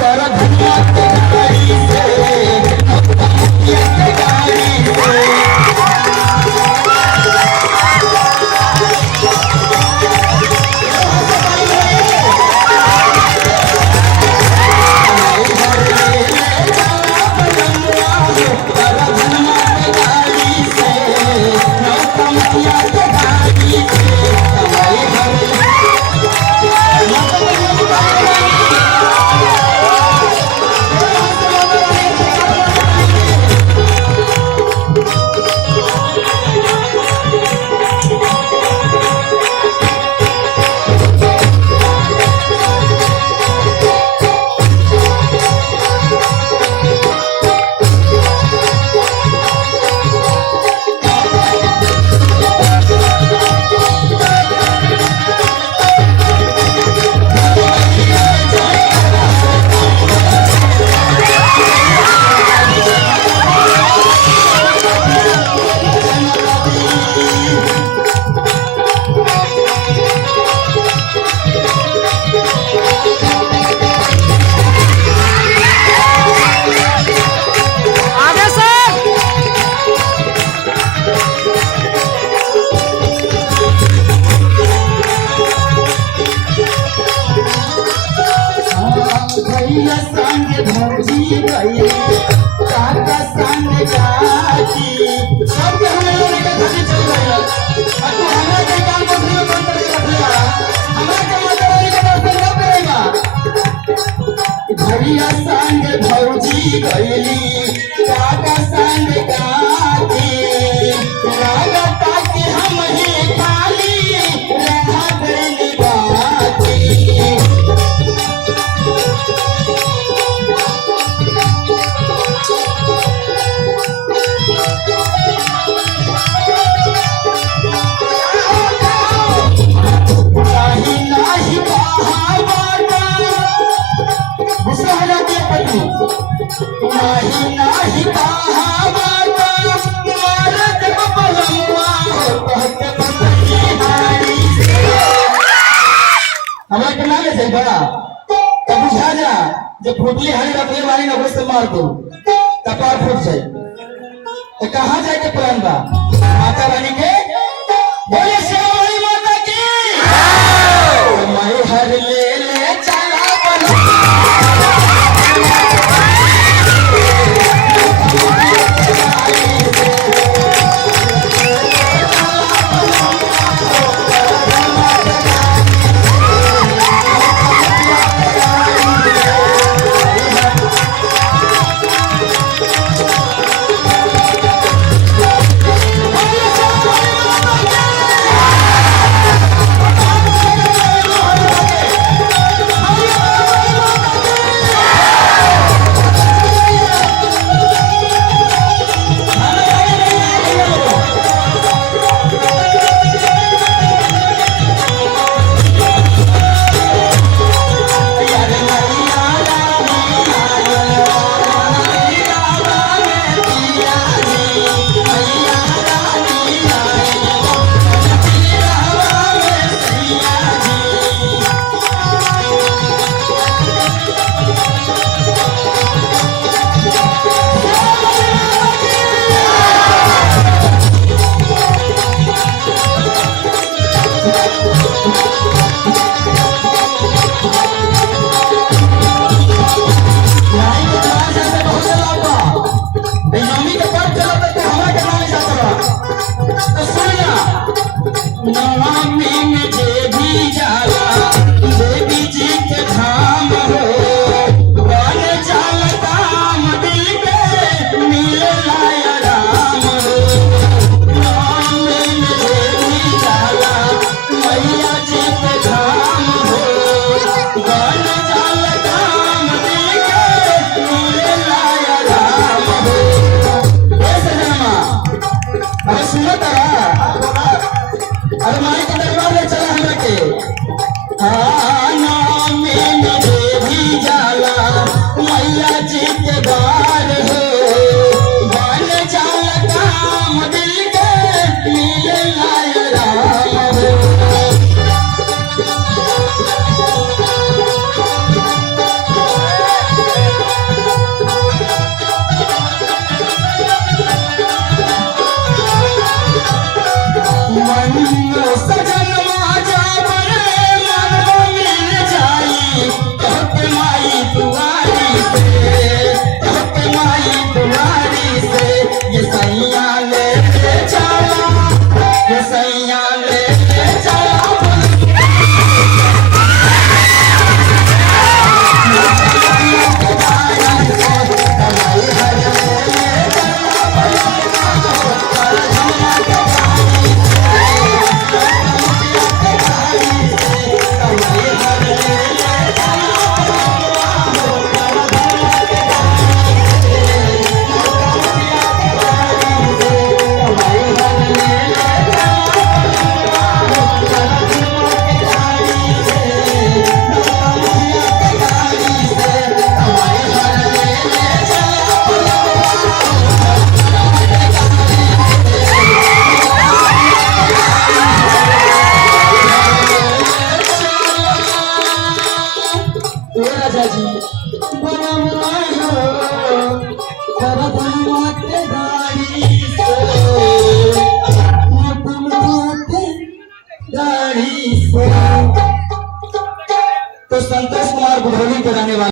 पर धनिया के गाड़ी से भैया संग भौजी गई काका संग काकी सब के हमें लोग के घर चल गए अब तो हमें के काम को भी बंद कर दिया हमें के मतलब का दर्शन कब करेगा भैया संग भौजी गई काका संग काकी लागता कि हम ही खाली रह गए बाकी नहीं हमारा के नाम है बड़ा तब बुझा जा जब फुटली हरी रखले वाली ना से मार दो कपार फूट जाए तो कहाँ जाए के प्लान बा माता रानी के बोले शेरावाली माता की मैं हर ले चला मत गाड़ी से गाड़ी से। तो संतोष कुमार बुढ़ौली के रहने वाले